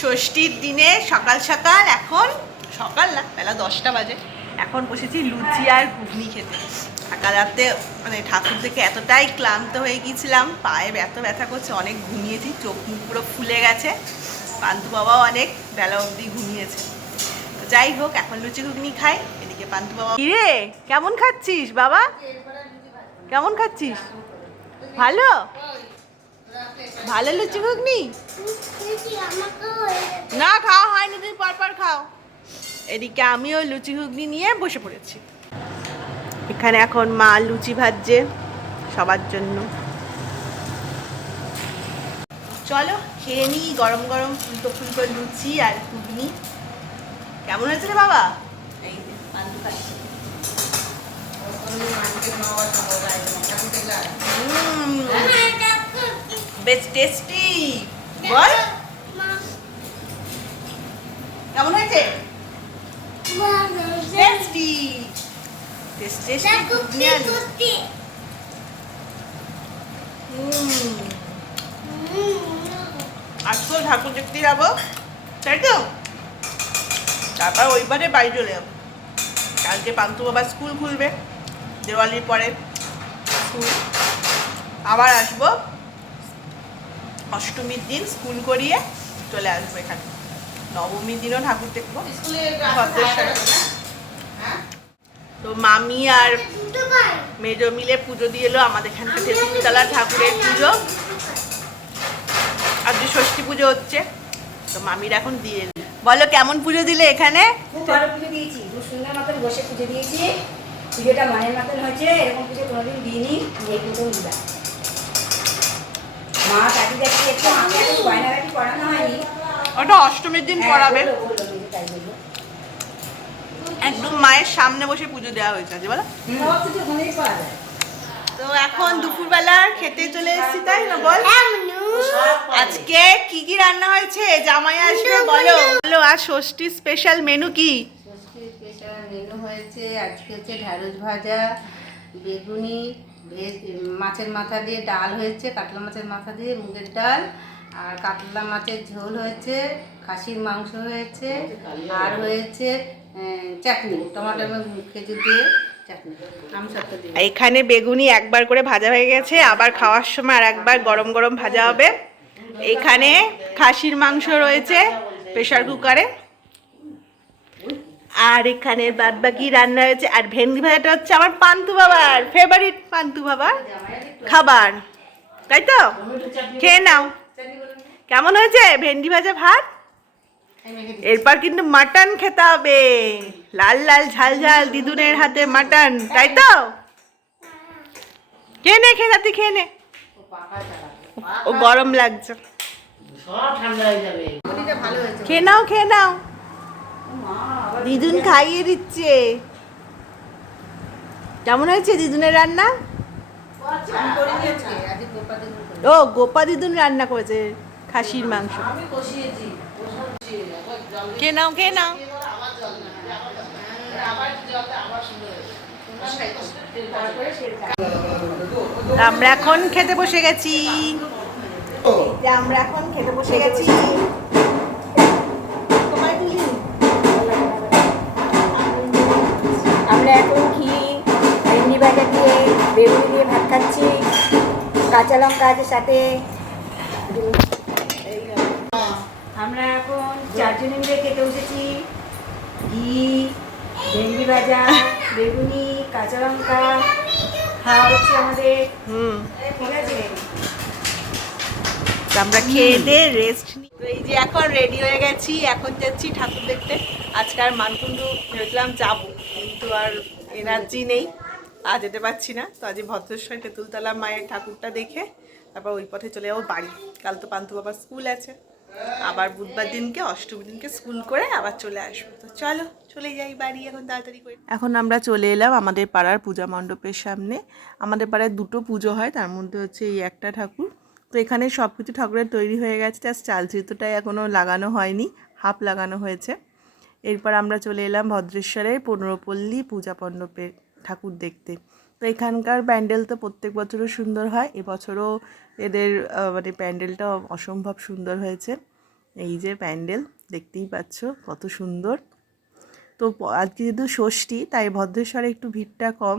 ষষ্ঠীর দিনে সকাল সকাল এখন সকাল না, বেলা দশটা বাজে। এখন বসেছি লুচি আর ঘুগনি খেতে। সকাল রাতে মানে ঠাকুর থেকে এতটাই ক্লান্ত হয়ে গিয়েছিলাম, পায়ে এত ব্যথা করছে, অনেক ঘুমিয়েছি, চোখ মুখ পুরো ফুলে গেছে। পান্তু বাবাও অনেক বেলা অবধি ঘুমিয়েছে। তো যাই হোক, এখন লুচি ঘুগনি খাই, এদিকে পান্তু বাবা কিরে কেমন খাচ্ছিস বাবা? কেমন খাচ্ছিস? ভালো? ভালো লুচি ঘুগনি? না খাওয়া হয়নি তুমি পরপর খাও। এদিকে আমিও লুচি ঘুগনি নিয়ে বসে পড়েছি। এখানে এখন মা লুচি ভাজছে সবার জন্য। চলো খেয়ে নিই গরম গরম ফুলকো ফুলকো লুচি আর ঘুগনি। কেমন হয়েছে রে বাবা? বেশ টেস্টি বল। কেমন হয়েছে? Tasty taste tasty. আজকেও ঠাকুর দেখতে যাব। তাই তো? তারপর ওইবারে বাড়ি চলে যাব। কালকে পান্তু বাবা স্কুল খুলবে। দেওয়ালির পরে স্কুল। আবার আসব। অষ্টমীর দিন স্কুল করিয়ে চলে আসব এখানে। নবমীর দিনও ঠাকুর দেখব। তো মামি আর মেজো মিলে পুজো দিয়ে এলো আমাদের এখানকার তেঁতুলতলা ঠাকুরের পুজো। আজকে ষষ্ঠী পুজো হচ্ছে। তো মামির এখন দিয়ে এলো। বলো কেমন পুজো দিলে এখানে? খুব ভালো পুজো দিয়েছি। খুব সুন্দর মতন বসে পুজো দিয়েছি। পুজোটা মানের মতন হয়েছে। এরকম পুজো কোনোদিন দিইনি। এই প্রথম দিলাম মা একটু এখন গয়নাগাটি করানো হয়নি। ওটা অষ্টমীর দিন পড়াবে হ্যাঁ। একদম মায়ের সামনে বসে পুজো দেওয়া হয়েছে আজ বলো। তো এখন দুপুরবেলা খেতে চলে এসেছি তাই না বল? আজকে কি কি রান্না হয়েছে? জামাই আসবে বলো। বলো আর ষষ্ঠী স্পেশাল মেনু কি? ষষ্ঠীর স্পেশাল মেনু হয়েছে আজকে হচ্ছে ঢ্যাঁড়স ভাজা বেগুনি, ভেজ, মাছের মাথা দিয়ে ডাল হয়েছে, কাতলা মাছের মাথা দিয়ে মুগের ডাল, আর কাতলা মাছের ঝোল হয়েছে, খাসির মাংস হয়েছে, আর হয়েছে চাটনি, টমাটো খেজুর দিয়ে এখানে বেগুনি একবার করে ভাজা হয়ে গেছে, আবার খাওয়ার সময় আর একবার গরম গরম ভাজা হবে। এখানে খাসির মাংস রয়েছে প্রেশার কুকারে। আর এখানে বাদ বাকি রান্না হয়েছে আর ভেন্ডি ভাজাটা হচ্ছে আমার পান্তু বাবার ফেভারিট পান্তু বাবার খাবার। তাই তো? খেয়ে নাও। কেমন হয়েছে? ভেন্ডি ভাজা ভাত? এরপর কিন্তু মাটন খেতে হবে। লাল লাল ঝাল ঝাল দিদুনের হাতে মাটন তাই তো? খেয়ে নে খেয়ে নে, খেয়ে নে। ও গরম লাগছে। বেগুনিটা ভালো হয়েছে খেয়ে নাও খেয়ে নাও। দিদুন খাইয়ে দিচ্ছে। কেমন হয়েছে দিদুনের রান্না? ও গোপা দিদুন রান্না করেছে খাসির মাংস। খেয়ে নাও খেয়ে নাও। আমরা এখন খেতে বসে গেছি। আমরা এখন খেতে বসে গেছি। বেগুনি দিয়ে ভাত খাচ্ছি। কাঁচা লঙ্কা আছে সাথে। আমরা এখন চারজনে মিলে খেতে বসেছি। ঘি ভেন্ডি ভাজা বেগুনি কাঁচা লঙ্কা। খাওয়া হচ্ছে আমাদের। হুম। ঠিক আছে? তো আমরা খেয়ে দিয়ে রেস্ট এই যে এখন রেডি হয়ে গেছি। এখন যাচ্ছি ঠাকুর দেখতে। আজকে আর মানকুণ্ডু ভেবেছিলাম যাব। কিন্তু আর এনার্জি নেই। আর যেতে পারছি না। তো আজ ভদ্রেশ্বর তেঁতুলতলা মায়ের ঠাকুরটা দেখে তারপর ওই পথে চলে যাব বাড়ি। কাল তো পান্তু বাবার স্কুল আছে। আবার বুধবার দিনকে অষ্টমী দিনকে স্কুল করে আবার চলে আসব। তো চলো, চলে যাই বাড়ি এখন তাড়াতাড়ি করে। এখন আমরা চলে এলাম আমাদের পাড়ার পূজা মণ্ডপের সামনে। আমাদের পাড়ায় দুটো পুজো হয়, তার মধ্যে হচ্ছে এই একটা ঠাকুর। তো এখানে সব কিছু ঠাকুরের তৈরি হয়ে গেছে, জাস্ট চাল চিত্রটাই এখনও লাগানো হয়নি, হাফ লাগানো হয়েছে। এরপর আমরা চলে এলাম ভদ্রেশ্বরের পনেরোপল্লী পূজা মণ্ডপে। ঠাকুর দেখতে। তো এখানকার প্যান্ডেল তো প্রত্যেক বছরও সুন্দর হয়। এবছরও এদের মানে প্যান্ডেলটা অসম্ভব সুন্দর হয়েছে। এই যে প্যান্ডেল, দেখতেই পাচ্ছ কত সুন্দর। তো আজকে যেহেতু ষষ্ঠী, তাই ভদ্রেশ্বরে একটু ভিড়টা কম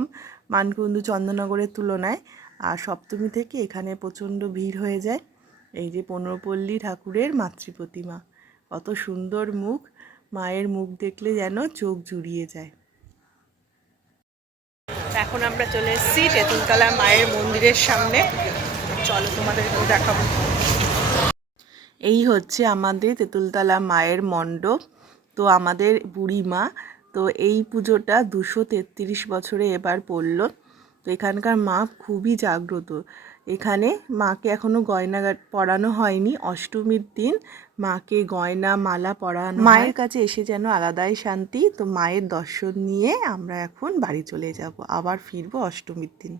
মানকুন্দু চন্দননগরের তুলনায়। আর সপ্তমী থেকে এখানে প্রচণ্ড ভিড় হয়ে যায়। এই যে পনেরোপল্লী ঠাকুরের মাতৃ প্রতিমা। কত সুন্দর মুখ। মায়ের মুখ দেখলে যেন চোখ জুড়িয়ে যায়। এখন আমরা চলে এসেছি তেঁতুলতলা মায়ের মন্দিরের সামনে। চলো তোমাদের একটু দেখাবো। এই হচ্ছে আমাদের তেতুলতলা মায়ের মণ্ডপ, তো আমাদের বুড়ি মা তো এই পুজোটা দুশো বছরে এবার পড়ল। তো এখানকার মা খুবই জাগ্রত। এখানে মাকে এখনও গয়না পরানো হয়নি। অষ্টমীর দিন মাকে গয়না মালা পরানো মায়ের কাছে এসে যেন আলাদাই শান্তি, তো মায়ের দর্শন নিয়ে আমরা এখন বাড়ি চলে যাব। আবার ফিরবো অষ্টমীর দিন।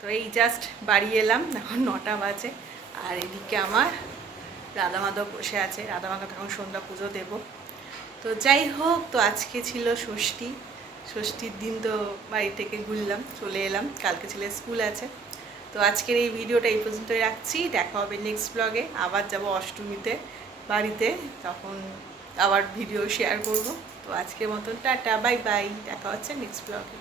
তো এই জাস্ট বাড়ি এলাম, এখন নটা বাজে। আর এদিকে আমার রাধা মাধব বসে আছে। রাধা মাধব এখন সন্ধ্যা পুজো দেব। তো যাই হোক, তো আজকে ছিল ষষ্ঠী। ষষ্ঠীর দিন তো বাড়ি থেকে ঘুরলাম, চলে এলাম। কালকে ছেলে স্কুল আছে। তো আজকের এই ভিডিওটা এই পর্যন্তই রাখছি। দেখা হবে নেক্সট ব্লগে আবার যাব অষ্টমীতে বাড়িতে। তখন আবার ভিডিও শেয়ার করব। তো আজকের মতন টাটা বাই বাই দেখা হচ্ছে নেক্সট ব্লগে